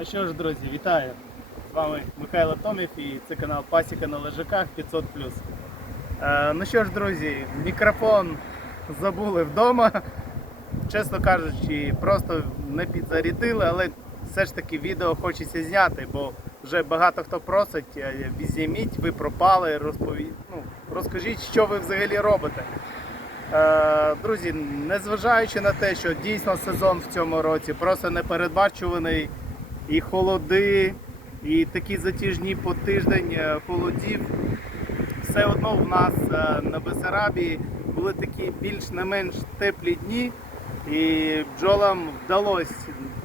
Ну що ж, друзі, вітаю! З вами Михайло Томів і це канал Пасіка на лежаках 500. Е, ну що ж, друзі, мікрофон забули вдома. Чесно кажучи, просто не підзарядили, але все ж таки відео хочеться зняти, бо вже багато хто просить, е, відзніміть, ви пропали, розпові... ну, розкажіть, що ви взагалі робите. Е, Друзі, незважаючи на те, що дійсно сезон в цьому році просто непередбачуваний, і холоди, і такі затяжні по тиждень е, холодів, все одно в нас е, на Бесарабії були такі більш не менш теплі дні, і бджолам вдалося,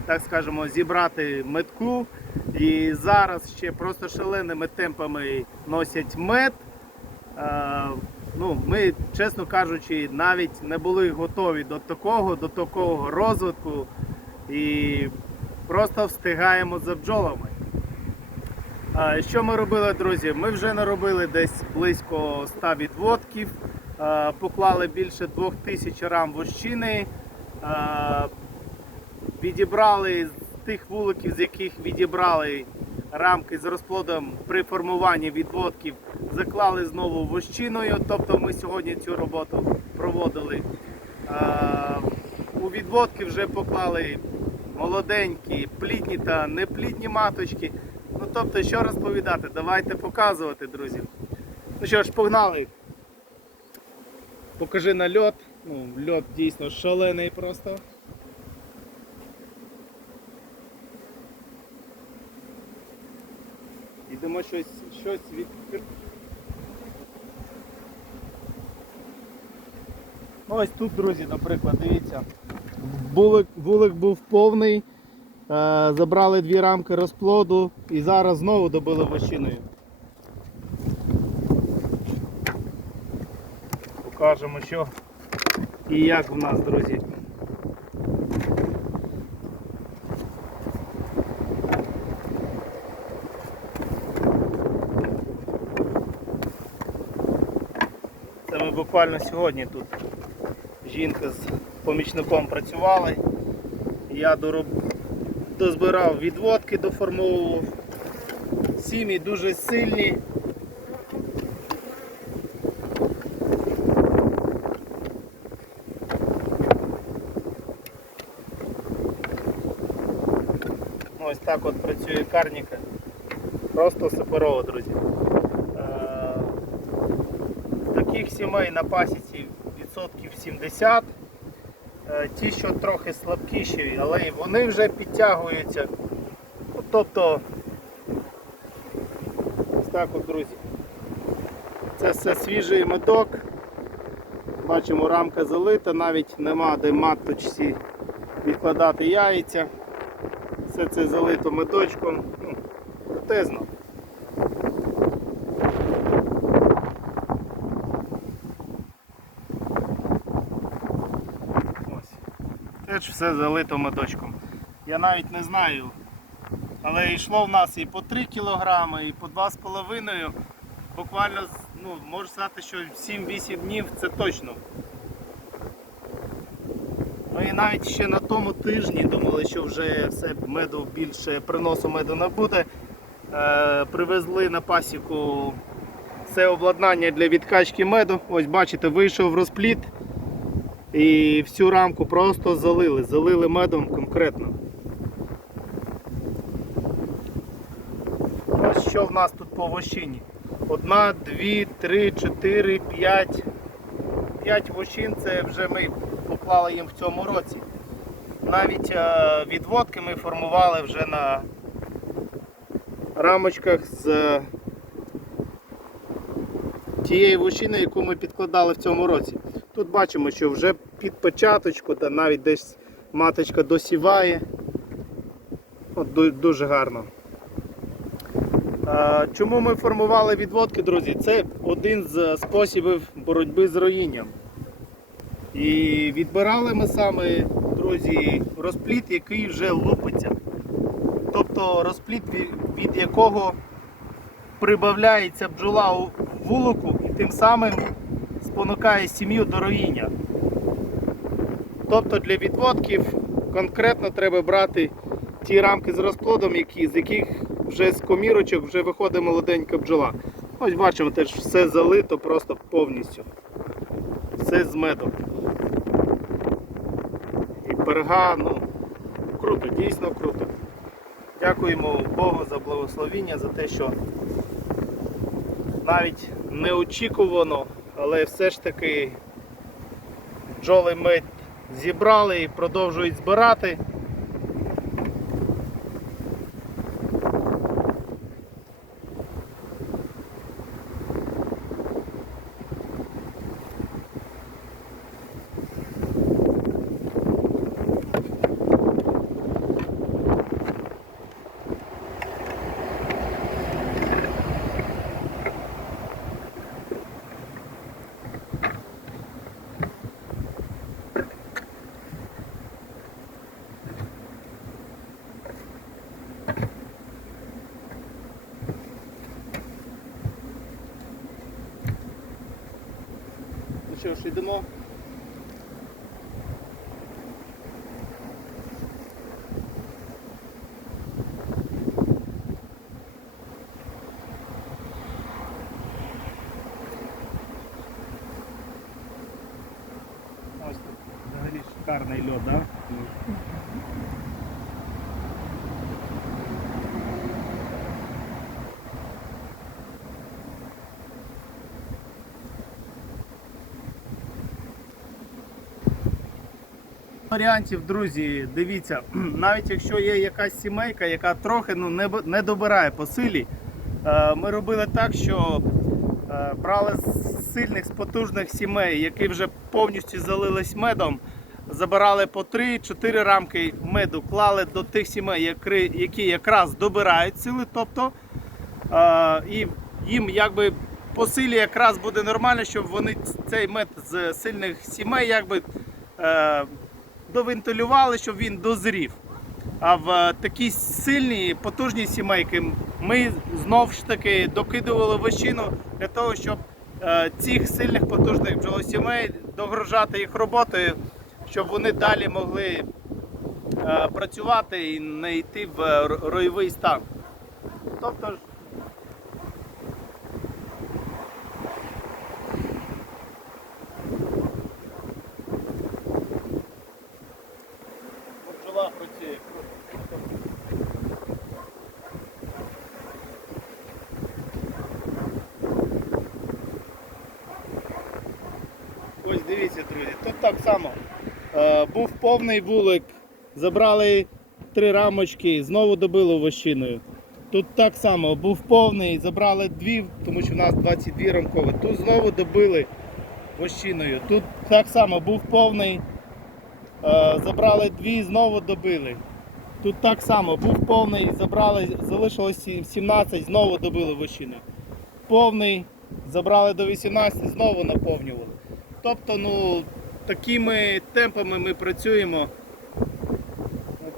так скажемо, зібрати метку. І зараз ще просто шаленими темпами носять мед. Е, ну, ми, чесно кажучи, навіть не були готові до такого, до такого розвитку і просто встигаємо за бджолами. Що ми робили, друзі? Ми вже наробили десь близько 100 відводків, поклали більше 2000 рам вощини, відібрали з тих вуликів, з яких відібрали рамки з розплодом при формуванні відводків, заклали знову вощиною. Тобто ми сьогодні цю роботу проводили. У відводки вже поклали молоденькі, плідні та неплідні маточки. Ну тобто, що розповідати, давайте показувати, друзі. Ну що ж, погнали. Покажи на льот. Ну, льот дійсно шалений просто. Ідемо щось, щось від. Ось тут, друзі, наприклад, дивіться. Вулик, вулик був повний, е, забрали дві рамки розплоду і зараз знову добили вощиною. Покажемо, що і як в нас, друзі. Це ми буквально сьогодні тут жінка з помічником працювали. Я дороб... дозбирав відводки, доформовував. Сім'ї дуже сильні. Ось так от працює карніка. Просто суперово, друзі. Е, Таких сімей на пасіці відсотків 70. Ті, що трохи слабкіші, але і вони вже підтягуються. Тобто, так от, друзі. Це все свіжий медок. Бачимо, рамка залита, навіть нема де маточці відкладати яйця. Все це залито медочком. Ну, Крутезно. Ось. Теж все залито медочком. Я навіть не знаю. Але йшло в нас і по 3 кілограми, і по 2,5. Буквально, ну, можу сказати, що 7-8 днів це точно. Ми навіть ще на тому тижні думали, що вже все меду більше приносу меду не буде. Е, привезли на пасіку все обладнання для відкачки меду. Ось бачите, вийшов розпліт і всю рамку просто залили, залили медом конкретно. Ось що в нас тут по вощині. Одна, дві, три, чотири, п'ять. П'ять вощин це вже ми поклали їм в цьому році. Навіть е, відводки ми формували вже на рамочках з е, тієї вощини, яку ми підкладали в цьому році. Тут бачимо, що вже під початочку, та навіть десь маточка досіває. От дуже гарно. Чому ми формували відводки, друзі? Це один з способів боротьби з роїнням. І відбирали ми саме, друзі, розпліт, який вже лупиться. Тобто розпліт, від якого прибавляється бджола у вулику і тим самим спонукає сім'ю до роїння. Тобто для відводків конкретно треба брати ті рамки з розплодом, які, з яких вже з комірочок вже виходить молоденька бджола. Ось бачимо, теж все залито просто повністю. Все з медом. І перга, ну, круто, дійсно круто. Дякуємо Богу за благословіння, за те, що навіть неочікувано, але все ж таки бджоли мед зібрали і продовжують збирати. Що ж, йдемо. Ось тут взагалі шикарний льод, так? Да? Варіантів, друзі, дивіться, навіть якщо є якась сімейка, яка трохи ну, не, не добирає по силі, е, ми робили так, що е, брали з сильних, з потужних сімей, які вже повністю залились медом, забирали по 3-4 рамки меду, клали до тих сімей, які, якраз добирають сили, тобто е, і їм якби по силі якраз буде нормально, щоб вони цей мед з сильних сімей якби довентилювали, щоб він дозрів. А в е, такі сильні, потужні сімейки ми знов ж таки докидували вощину для того, щоб е, цих сильних потужних бджолосімей догружати їх роботою, щоб вони далі могли е, працювати і не йти в ройовий стан. Тобто Ось дивіться, друзі, тут так само. Е, був повний вулик, забрали три рамочки, знову добили вощиною. Тут так само був повний, забрали дві, тому що в нас 22 рамкові. Тут знову добили вощиною. Тут так само був повний, е, забрали дві, знову добили. Тут так само був повний, забрали, залишилось 17, знову добили вощиною. Повний, забрали до 18, знову наповнювали. Тобто, ну, такими темпами ми працюємо.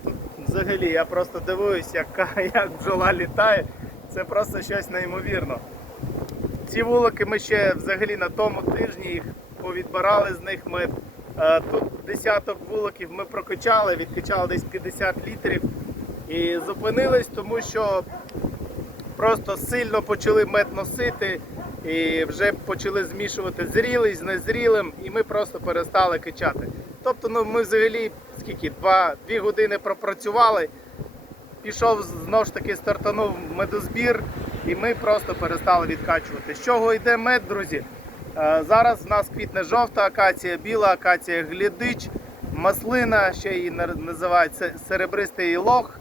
Тут взагалі я просто дивуюсь, як, як бджола літає. Це просто щось неймовірно. Ці вулики ми ще взагалі на тому тижні їх повідбирали з них мед. Е, Тут десяток вуликів ми прокачали, відкачали десь 50 літрів і зупинились, тому що просто сильно почали мед носити і вже почали змішувати зрілий з незрілим, і ми просто перестали качати. Тобто, ну ми взагалі скільки? Два, дві години пропрацювали, пішов знову ж таки стартанув медозбір, і ми просто перестали відкачувати. З чого йде мед, друзі? Е, Зараз в нас квітне жовта акація, біла акація, глядич, маслина, ще її називають серебристий лох.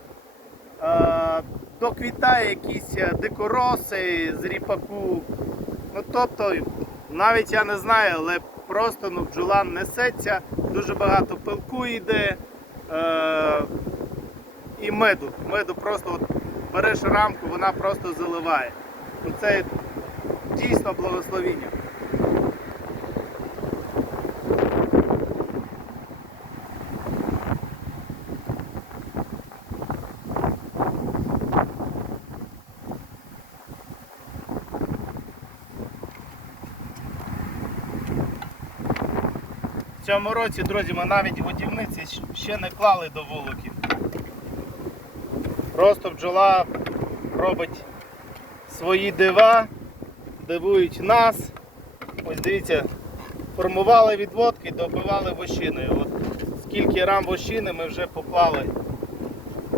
Е, Доквітає якісь дикороси з ріпаку. Ну тобто, навіть я не знаю, але просто ну, бджола несеться, дуже багато пилку йде е, і меду. Меду просто от береш рамку, вона просто заливає. Це дійсно благословіння. В цьому році, друзі, ми навіть годівниці ще не клали до вуликів. Просто бджола робить свої дива, дивують нас. Ось дивіться, формували відводки, добивали вощиною. От скільки рам вощини ми вже поклали.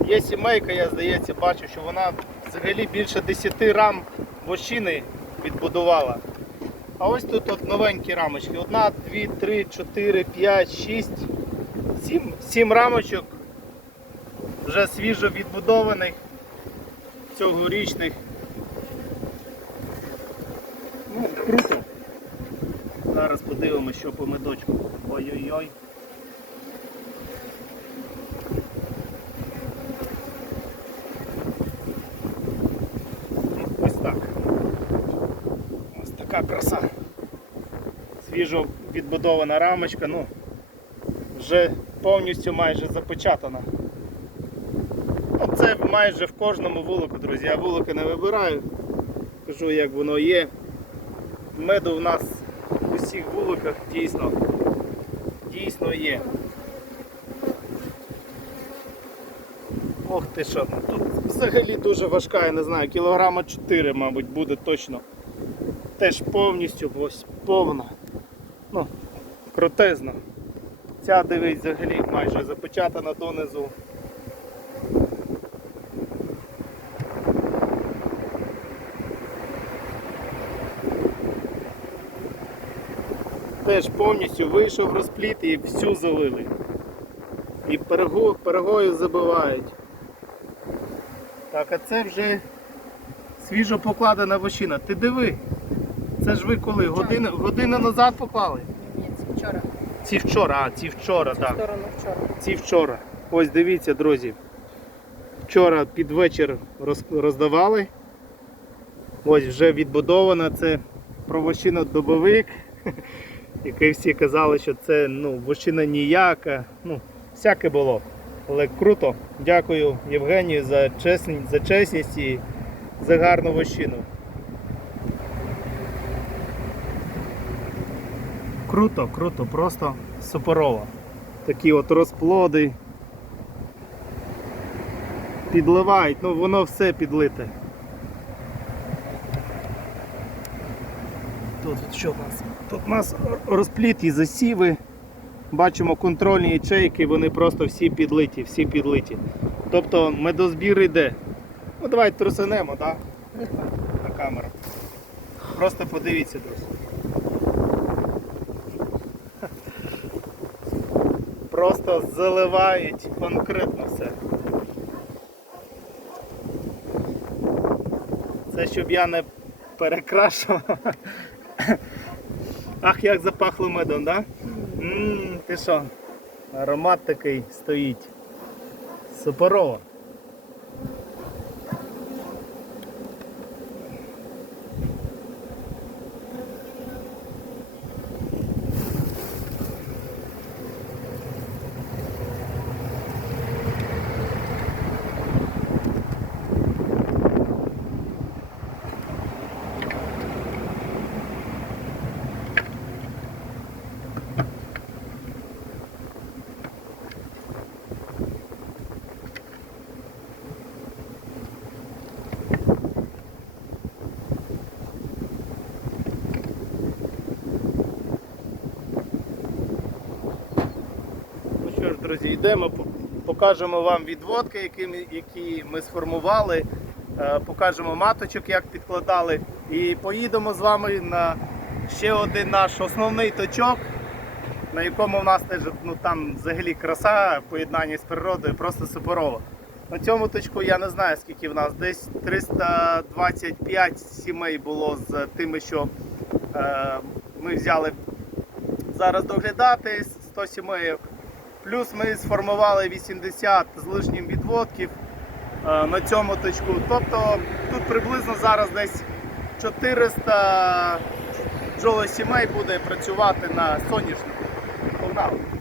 Є сімейка, я здається, бачу, що вона взагалі більше 10 рам вощини відбудувала. А ось тут от новенькі рамочки. Одна, дві, три, чотири, п'ять, шість, сім, сім рамочок вже свіжо відбудованих цьогорічних. Ну, круто. Зараз подивимося, що по медочку. Ой-ой-ой. Ну, Ось так. Ось така краса. Свіжо відбудована рамочка, ну, вже повністю майже запечатана. Ну, Це майже в кожному вулику, друзі. Я вулики не вибираю. Кажу, як воно є. Меду в нас в усіх вуликах дійсно, дійсно є. Ох ти що, тут взагалі дуже важка, я не знаю, кілограма 4, мабуть, буде точно. Теж повністю ось повна. Ну, крутезна. Ця дивись взагалі майже запечатана донизу. Теж повністю вийшов розпліт і всю залили. І перего, перегою забивають. Так, а це вже свіжо покладена вощина. Ти диви, це ж ви коли? Годину, годину назад поклали? Вчора. Ці вчора, а ці вчора, так. сторону вчора. Ці вчора. Ось дивіться, друзі. Вчора під вечір роз- роздавали. Ось вже відбудовано це про вощину-добовик, який всі казали, що це ну, вощина ніяка. Ну, всяке було. Але круто. Дякую Євгенію за чесність, за чесність і за гарну вощину. Круто, круто, просто суперово. Такі от розплоди. Підливають, ну воно все підлите. Тут що в нас? Тут у нас розпліт і засіви. Бачимо контрольні ячейки, вони просто всі підлиті, всі підлиті. Тобто медозбір йде. Ну давайте трусанемо, так? На камеру. Просто подивіться, друзі. Просто заливають конкретно все. Це щоб я не перекрашував. Ах, як запахло медом, так? Да? Ти що? Аромат такий стоїть. Суперово. Друзі, йдемо, покажемо вам відводки, які які ми сформували, е, покажемо маточок, як підкладали. І поїдемо з вами на ще один наш основний точок, на якому в нас теж ну, там взагалі краса, поєднання з природою, просто суперово. На цьому точку я не знаю, скільки в нас, десь 325 сімей було з тими, що е, ми взяли зараз доглядати 100 сімейок. Плюс ми сформували 80 з лишнім відводків е, на цьому точку. Тобто тут приблизно зараз десь 400 бджолосімей буде працювати на соняшнику.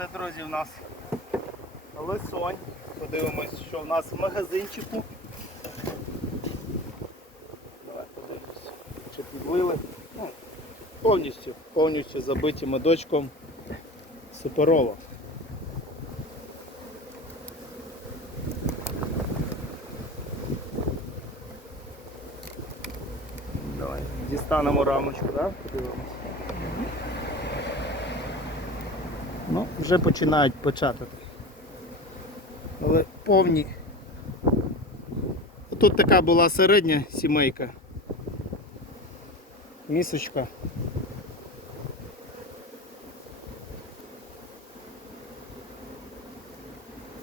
Це друзі, у нас лисонь. Подивимось, що в нас в магазинчику. Давай подивимось, чи підлили. Ну, повністю, повністю забиті медочком суперово. Давай дістанемо рамочку, да? подивимось. Ну, вже починають початати. Але повні. Тут така була середня сімейка. Місочка.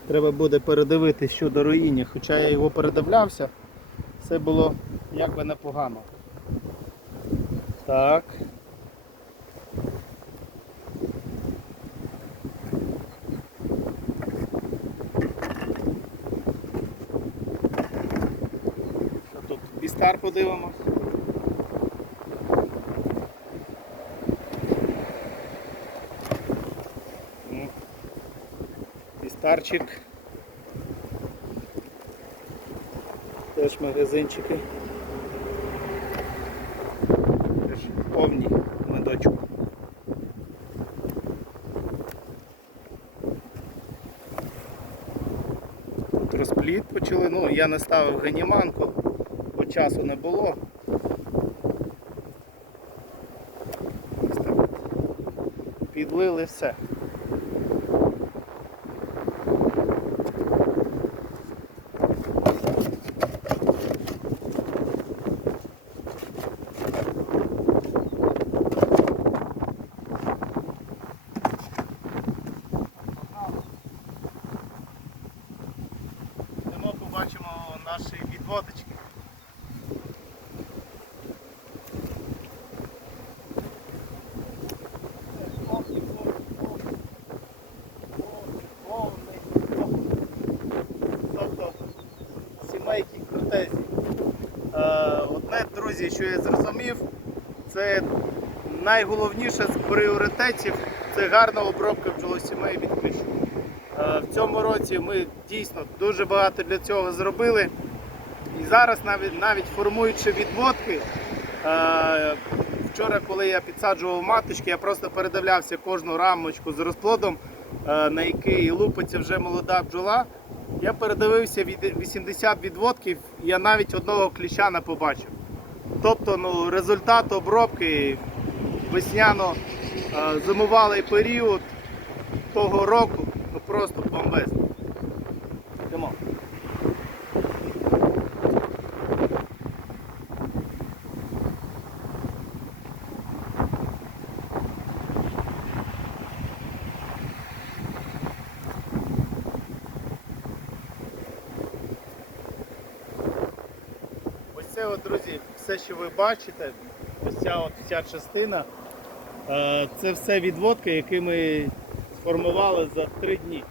Треба буде передивитись щодо руїння, хоча я його передивлявся, все було якби непогано. Так. Що тут? Подивимось. Ну, Бістарчик. Теж магазинчики. Теж повні медочку. Тут розпліт почали. Ну, я не ставив ганіманку, часу не було. Підлили все. Йдемо побачимо наші відводочки. Тобто крутезі. Е, Одне, друзі, що я зрозумів, це найголовніше з пріоритетів це гарна обробка бджолосімей від кліщу. Е, В цьому році ми дійсно дуже багато для цього зробили. І зараз навіть навіть формуючи відводки, е, вчора, коли я підсаджував маточки, я просто передивлявся кожну рамочку з розплодом, на який лупиться вже молода бджола. Я передивився від 80 відводків, я навіть одного кліща не побачив. Тобто ну, результат обробки весняно-зимувалий період того року ну, просто бомбезний. Йдемо. Ось це, друзі, все, що ви бачите, ось ця от вся частина, е, це все відводки, які ми сформували за три дні.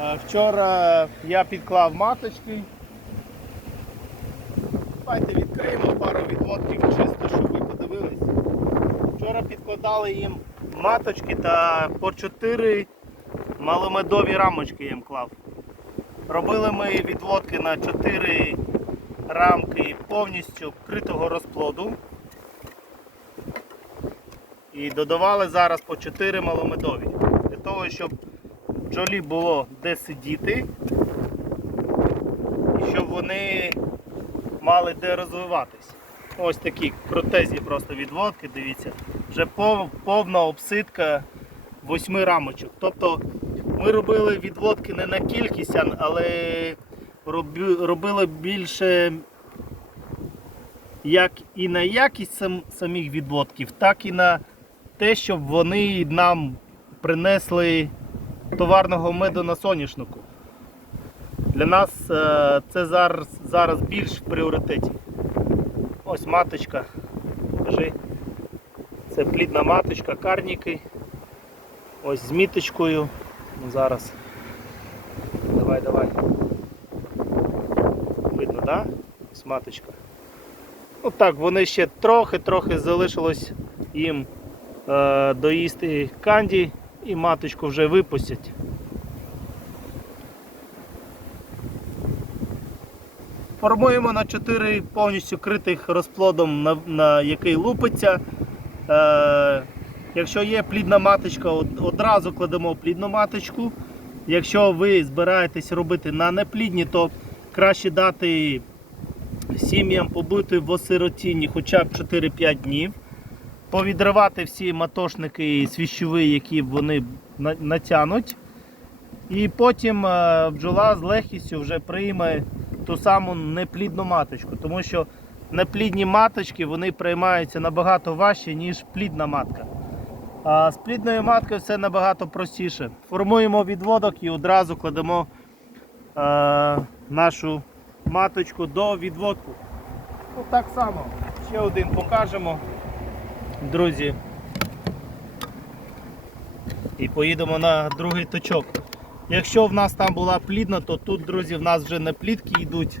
Е, Вчора я підклав маточки. Давайте відкриємо пару відводків, чисто, щоб ви подивились. Вчора підкладали їм маточки та по 4 маломедові рамочки їм клав. Робили ми відводки на 4 рамки повністю вкритого розплоду. І додавали зараз по 4 маломедові. Для того, щоб бджолі було де сидіти, і щоб вони мали де розвиватись. Ось такі крутезні просто відводки, дивіться. Вже пов- повна обсидка восьми рамочок. Тобто ми робили відводки не на кількість, але робили більше як і на якість сам- самих відводків, так і на те, щоб вони нам принесли товарного меду на соняшнику. Для нас е, це зараз, зараз більш в пріоритеті. Ось маточка. Кажи. Це плідна маточка, карніки. Ось з міточкою. Ну, зараз. Давай, давай. Да? Ось маточка. Ну так, вони ще трохи-трохи залишилось їм е, доїсти канді і маточку вже випустять. Формуємо на 4 повністю критих розплодом, на, на який лупиться. Е, якщо є плідна маточка, одразу кладемо плідну маточку. Якщо ви збираєтесь робити на неплідні, то краще дати сім'ям побути в осиротінні хоча б 4-5 днів. Повідривати всі матошники свіщові, які вони на- натягнуть. І потім е, бджола з легкістю вже прийме ту саму неплідну маточку, тому що неплідні маточки вони приймаються набагато важче, ніж плідна матка. А з плідною маткою все набагато простіше. Формуємо відводок і одразу кладемо нашу маточку до відводку. Ну, так само. Ще один покажемо, друзі. І поїдемо на другий точок. Якщо в нас там була плідна, то тут, друзі, в нас вже не плідки йдуть.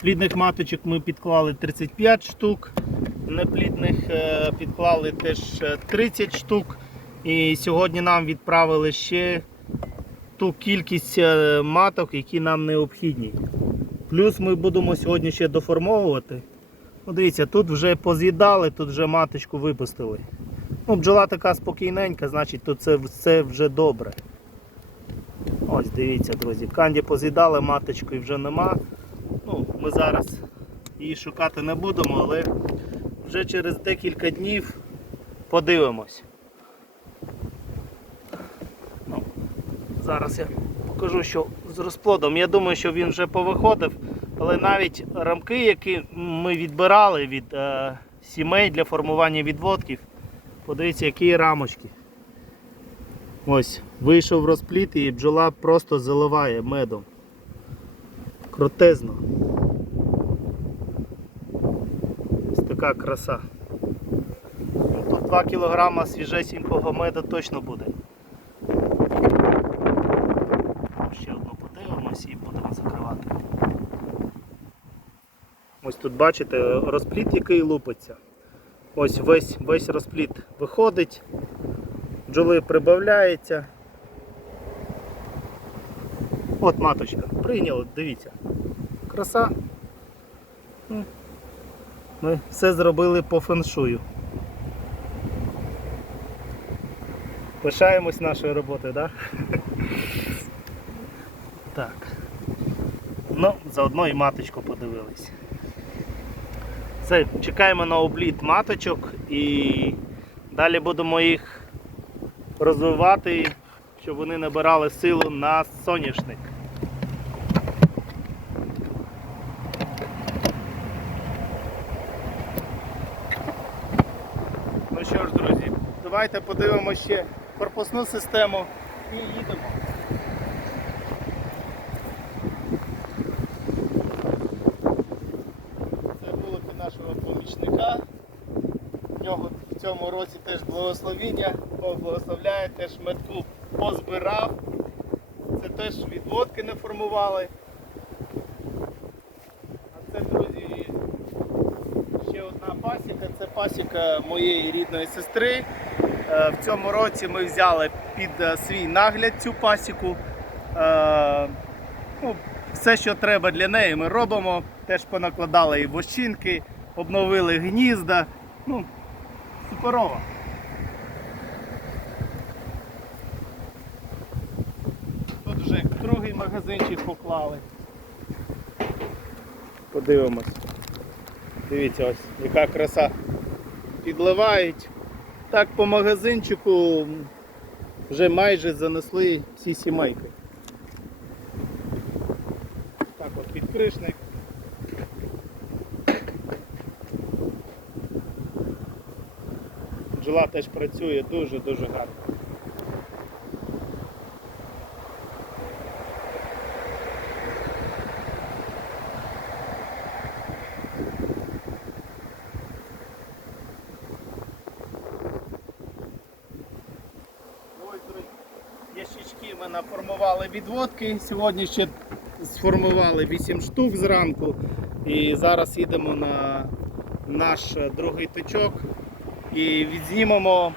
Плідних маточок ми підклали 35 штук, неплідних е, підклали теж е, 30 штук. І сьогодні нам відправили ще ту кількість е, маток, які нам необхідні. Плюс ми будемо сьогодні ще доформовувати. Ну, дивіться, тут вже поз'їдали, тут вже маточку випустили. Ну, бджола така спокійненька, значить тут це все вже добре. Ось дивіться, друзі, канді поз'їдали, маточки вже нема. Ну, ми зараз її шукати не будемо, але вже через декілька днів подивимось. Зараз я покажу, що з розплодом. Я думаю, що він вже повиходив, але навіть рамки, які ми відбирали від е, сімей для формування відводків, подивіться, які рамочки. Ось, вийшов розпліт і бджола просто заливає медом. Крутезно. Ось така краса. Тут 2 кг свіжесінького меду точно буде. Ще одну подивимось і будемо закривати. Ось тут бачите розпліт, який лупиться. Ось весь, весь розпліт виходить, бджоли прибавляється. От маточка, прийняли, дивіться. Краса. Ну, Ми все зробили по феншую. Пишаємось нашою роботою, так? Так. Ну, заодно і маточку подивились. Все, чекаємо на обліт маточок і далі будемо їх розвивати, щоб вони набирали силу на соняшник. Ну що ж, друзі, давайте подивимося ще корпусну систему і їдемо. Це вулики нашого помічника. В нього в цьому році теж благословіння, Бог благословляє, теж метку позбирав. Це теж відводки не формували. А це, друзі, ще одна пасіка. Це пасіка моєї рідної сестри. Е, В цьому році ми взяли під е, свій нагляд цю пасіку. Е, Ну, все, що треба для неї, ми робимо. Теж понакладали і вощинки, обновили гнізда. Ну, суперово. Тут вже другий магазинчик поклали. Подивимось. Дивіться, ось яка краса. Підливають. Так по магазинчику вже майже занесли всі сімейки. Так от підкришник. Бджола теж працює дуже-дуже гарно. Ось, друзі, ящички ми наформували відводки. Сьогодні ще сформували 8 штук зранку. І зараз їдемо на наш другий точок і відзнімемо,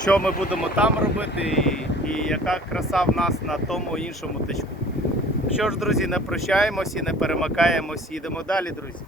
що ми будемо там робити і, і яка краса в нас на тому іншому тачку. Що ж, друзі, не прощаємось і не перемикаємось, їдемо далі, друзі.